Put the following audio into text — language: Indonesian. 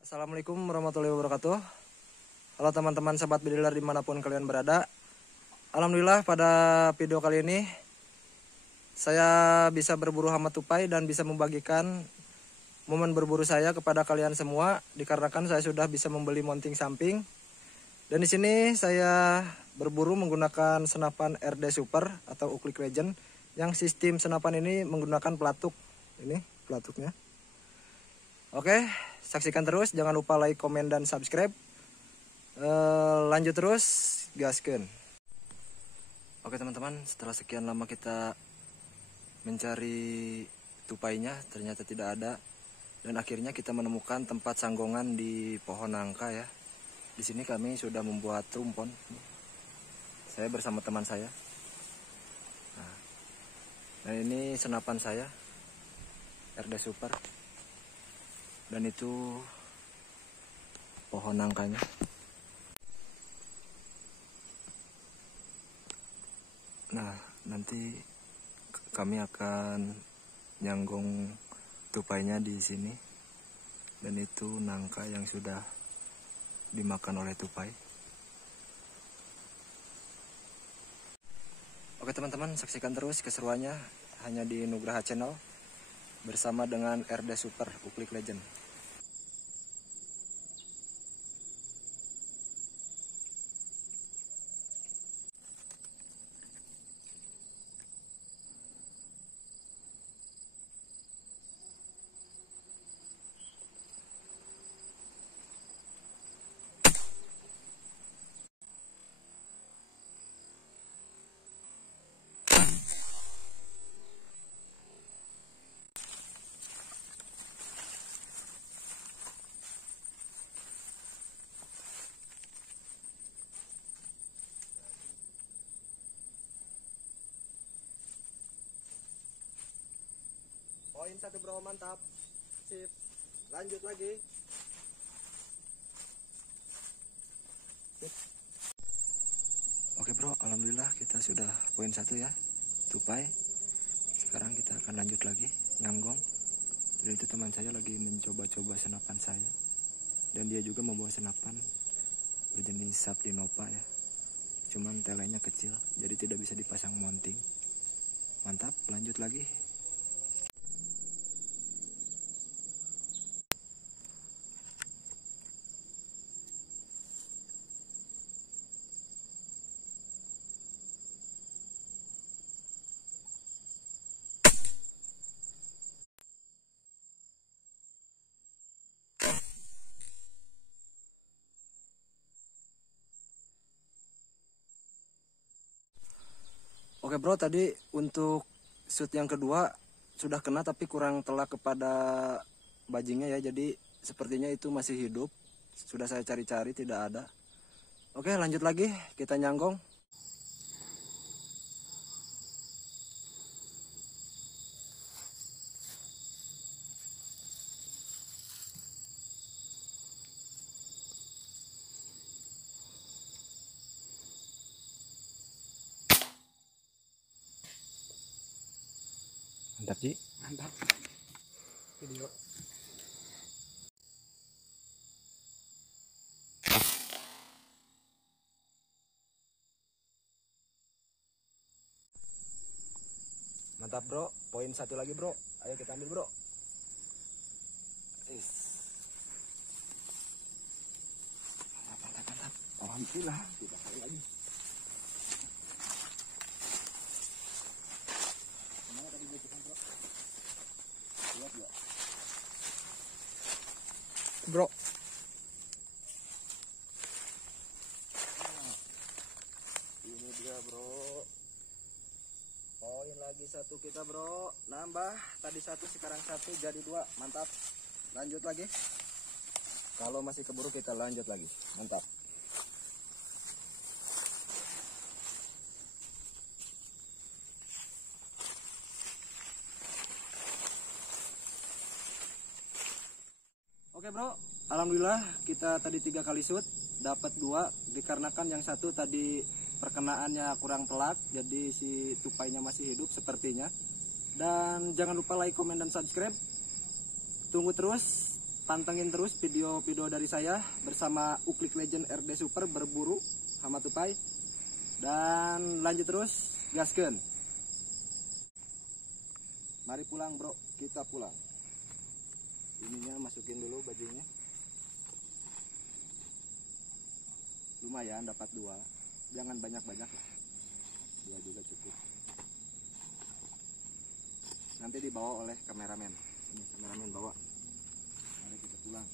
Assalamualaikum warahmatullahi wabarakatuh. Halo teman-teman sahabat bediler dimanapun kalian berada. Alhamdulillah pada video kali ini saya bisa berburu hama tupai dan bisa membagikan momen berburu saya kepada kalian semua, dikarenakan saya sudah bisa membeli mounting samping. Dan di sini saya berburu menggunakan senapan RD Super atau Uclick Legend yang sistem senapan ini menggunakan pelatuk. Ini pelatuknya. Oke, saksikan terus, jangan lupa like, komen, dan subscribe. Lanjut terus, gaskeun. Oke teman-teman, setelah sekian lama kita mencari tupainya, ternyata tidak ada. Dan akhirnya kita menemukan tempat sanggongan di pohon nangka ya. Di sini kami sudah membuat rumpon. Saya bersama teman saya. Nah ini senapan saya, RD Super. Dan itu pohon nangkanya. Nah, nanti kami akan nyanggong tupainya di sini. Dan itu nangka yang sudah dimakan oleh tupai. Oke teman-teman, saksikan terus keseruannya hanya di Nugraha Channel bersama dengan RD Super Uclick Legend. Poin 1 bro, mantap. Sip. Lanjut lagi. Sip. Oke bro, alhamdulillah kita sudah poin 1 ya, tupai. Sekarang kita akan lanjut lagi nyanggong. Dan itu teman saya lagi mencoba-coba senapan saya. Dan dia juga membawa senapan berjenis Sub Innova ya. Cuman telenya kecil, jadi tidak bisa dipasang mounting. Mantap, lanjut lagi. Oke bro, tadi untuk shoot yang kedua sudah kena tapi kurang telak kepada bajingnya ya. Jadi sepertinya itu masih hidup. Sudah saya cari-cari tidak ada. Oke lanjut lagi, kita nyanggong. Mantap Ji. Mantap. Video. Mantap bro, poin 1 lagi bro. Ayo kita ambil bro. Mantap. Alhamdulillah, kita kali lagi. Kemana tadi bro? Lihat ya. Bro. Ini dia bro. Poin lagi 1 kita bro. Nambah, tadi 1 sekarang 1 jadi 2. Mantap. Lanjut lagi. Kalau masih keburu kita lanjut lagi. Mantap. Oke bro, alhamdulillah kita tadi 3 kali shoot dapat 2, dikarenakan yang satu tadi perkenaannya kurang telak, jadi si tupainya masih hidup sepertinya. Dan jangan lupa like, komen, dan subscribe. Tunggu terus pantengin terus video-video dari saya bersama Uklik Legend RD Super berburu hama tupai. Dan lanjut terus, gaskeun. Mari pulang bro, kita pulang. Ininya masukin dulu bajunya. Lumayan dapat 2. Jangan banyak-banyak lah. 2 juga cukup. Nanti dibawa oleh kameramen. Ini kameramen bawa. Mari kita pulang.